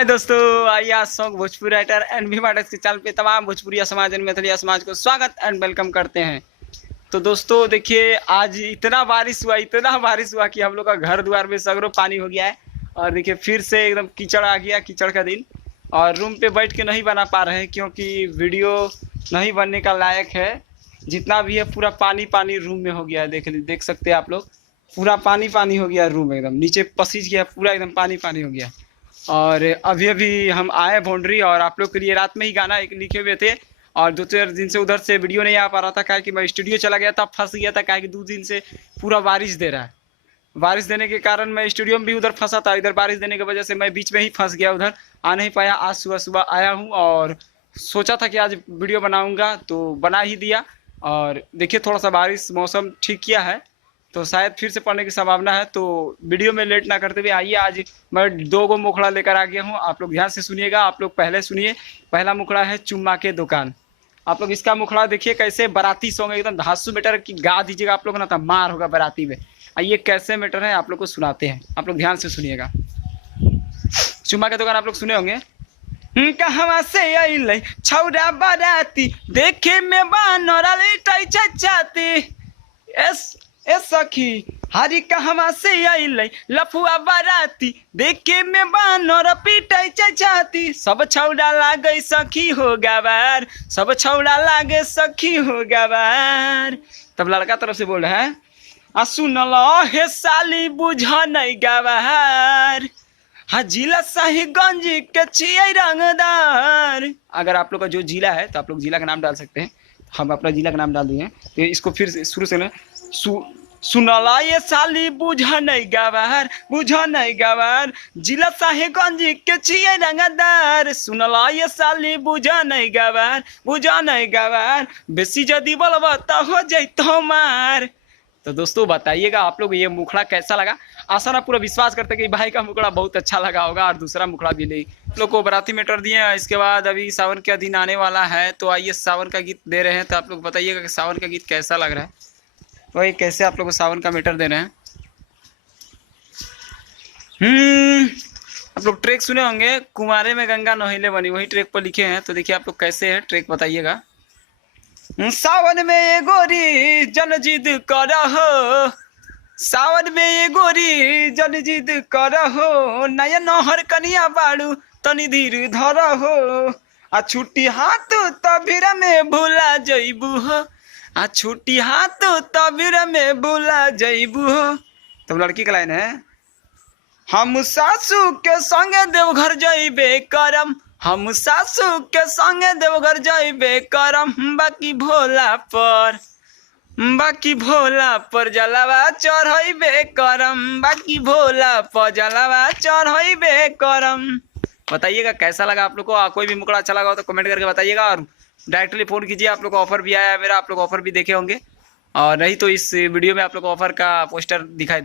हाय दोस्तों, आइए आज सॉन्ग भोजपुरी राइटर एंड भी मार्टस के चैनल पे तमाम भोजपुरी समाज एंड मैथिली समाज को स्वागत एंड वेलकम करते हैं। तो दोस्तों देखिए, आज इतना बारिश हुआ कि हम लोग का घर द्वार में सगरों पानी हो गया है। और देखिए फिर से एकदम कीचड़ आ गया, कीचड़ का दिन। और रूम पे बैठ के नहीं बना पा रहे हैं क्योंकि वीडियो नहीं बनने का लायक है। जितना भी है पूरा पानी पानी रूम में हो गया है। देख सकते हैं आप लोग, पूरा पानी पानी हो गया रूम, एकदम नीचे पसीज गया, पूरा एकदम पानी पानी हो गया। और अभी अभी हम आए बाउंड्री, और आप लोग के लिए रात में ही गाना एक लिखे हुए थे। और 2-4 दिन से उधर से वीडियो नहीं आ पा रहा था, क्या कि मैं स्टूडियो चला गया था, फंस गया था। क्या कि 2 दिन से पूरा बारिश दे रहा है। बारिश देने के कारण मैं स्टूडियो में भी उधर फंसा था। इधर बारिश देने की वजह से मैं बीच में ही फंस गया, उधर आ नहीं पाया। आज सुबह सुबह आया हूँ और सोचा था कि आज वीडियो बनाऊँगा, तो बना ही दिया। और देखिए थोड़ा सा बारिश मौसम ठीक किया है, तो शायद फिर से पड़ने की संभावना है। तो वीडियो में लेट ना करते हुए आइए, आज मैं 2 मुखड़ा लेकर आ गया हूँ। आप लोग ध्यान से सुनिएगा। आप लोग पहले सुनिए। पहला मुखड़ा है चुम्मा के दुकान। आप लोग इसका मुखड़ा देखिए, कैसे बाराती सॉन्ग एकदम धांसू मीटर की गा दीजिएगा आप लोग ना, तो मार होगा बाराती में। आइए कैसे मीटर है आप लोग को सुनाते हैं, आप लोग ध्यान से सुनिएगा। चुम्मा के दुकान आप लोग सुने होंगे। कहवा से अइलै छौरा बाराती, देखे में बानर लिटाई चाचाती। ए सखी हरी कहवा से अइलै लफुआ बाराती, देखे में बानर पिटाई चाचाती। सब छौड़ा लागे सखी हो गवार, सब छौड़ा लागे सखी हो गवार। तब लड़का तरफ से बोल रहा है, आ सुनल हे साली बुझ नहीं गवार, हाँ जिला साहिबगंज के छियै रंगदार। अगर आप लोग का जो जिला है तो आप लोग जिला का नाम डाल सकते हैं। हम अपना जिला का नाम डाल दिए हैं, तो इसको फिर से शुरू से ना सुनला ये साली बुझ नहीं गवार, बुझ नहीं गवार, जिला साहिबगंज के छियै रंगदार। सुनला ये साली बुझ नहीं गवार, बुझ नहीं गवार, बेसी जदी बोलबा तो हो जैतो मार। तो दोस्तों बताइएगा आप लोग ये मुखड़ा कैसा लगा। आशा ना पूरा विश्वास करते कि भाई का मुखड़ा बहुत अच्छा लगा होगा। और दूसरा मुखड़ा भी ले लोग को बराती मीटर दिए हैं। इसके बाद अभी सावन का दिन आने वाला है, तो आइए सावन का गीत दे रहे हैं। तो आप लोग बताइएगा कि सावन का गीत कैसा लग रहा है। तो ये कैसे आप लोग को सावन का मीटर दे रहे हैं। आप लोग ट्रैक सुने होंगे, कुमारे में गंगा नहिले बनी, वही ट्रैक पर लिखे हैं। तो देखिए आप लोग कैसे है ट्रैक बताइएगा। सावन में ये गोरी जन जिद करहो, सावन में ये गोरी जन जिद करहो, नया नहर कनिया बाड़ू तनी धीर धरहो। आ छुट्टी हाथ तबीर में भूला जइबू हो, आ छुट्टी हाथ तबीर में भूला जइबू हो। तो लड़की का लाइन है, हम सासू के संगे देवघर जइबे करम, हम सासू के संगे देवघर जइबे करम, बाकी भोला पर जलावा चढ़इबे करम, बाकी भोला पर जलावा चढ़इबे करम। बताइएगा कैसा लगा आप लोग को। कोई भी मुकड़ा अच्छा लगा हो तो कमेंट करके बताइएगा। और डायरेक्टली फ़ोन कीजिए। आप लोग को ऑफर भी आया है मेरा, आप लोग ऑफर भी देखे होंगे। और नहीं तो इस वीडियो में आप लोग को ऑफर का पोस्टर दिखाई